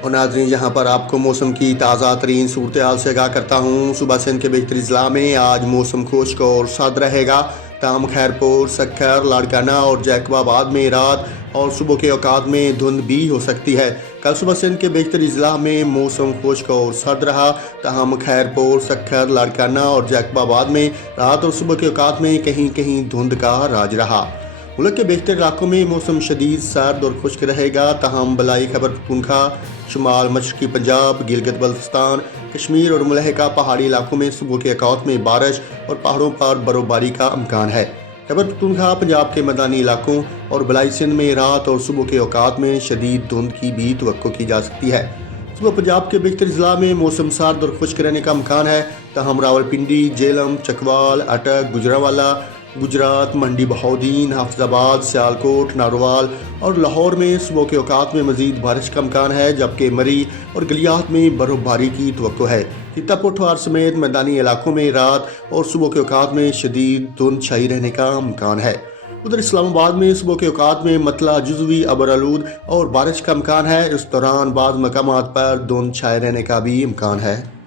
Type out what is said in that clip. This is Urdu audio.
اور ناظرین، یہاں پر آپ کو موسم کی تازہ ترین صورتحال سے آگاہ کرتا ہوں۔ صبح سندھ کے بیشتر اضلاع میں آج موسم خشک اور سرد رہے گا، تاہم خیرپور، سکھر، لاڑکانہ اور جیکب آباد میں رات اور صبح کے اوقات میں دھند بھی ہو سکتی ہے۔ کل صبح سندھ کے بیشتر اضلاع میں موسم خشک اور سرد رہا، تاہم خیرپور، سکھر، لاڑکانہ اور جیکب آباد میں رات اور صبح کے اوقات میں کہیں کہیں دھند کا راج رہا۔ ملک کے بیشتر علاقوں میں موسم شدید سرد اور خشک رہے گا، تاہم بلائی خیبر پختونخوا، شمال مشرقی پنجاب، گلگت بلتستان، کشمیر اور ملحقہ پہاڑی علاقوں میں صبح کے اوقات میں بارش اور پہاڑوں پر برف باری کا امکان ہے۔ خیبر پختونخوا، پنجاب کے میدانی علاقوں اور بلائی سندھ میں رات اور صبح کے اوقات میں شدید دھند کی بھی توقع کی جا سکتی ہے۔ صبح پنجاب کے بیشتر اضلاع میں موسم سرد اور خشک رہنے کا امکان ہے، تاہم راولپنڈی، جہلم، چکوال، اٹک، گوجرانوالہ، گجرات، منڈی بہاؤدین، حافظ آباد، سیالکوٹ، ناروال اور لاہور میں صبح کے اوقات میں مزید بارش کا امکان ہے، جبکہ مری اور گلیات میں برف باری کی توقع ہے۔ خطہ پٹھوار سمیت میدانی علاقوں میں رات اور صبح کے اوقات میں شدید دھند چھائی رہنے کا امکان ہے۔ ادھر اسلام آباد میں صبح کے اوقات میں مطلع جزوی ابر آلود اور بارش کا امکان ہے۔ اس دوران بعض مقامات پر دھند چھائے رہنے کا بھی امکان ہے۔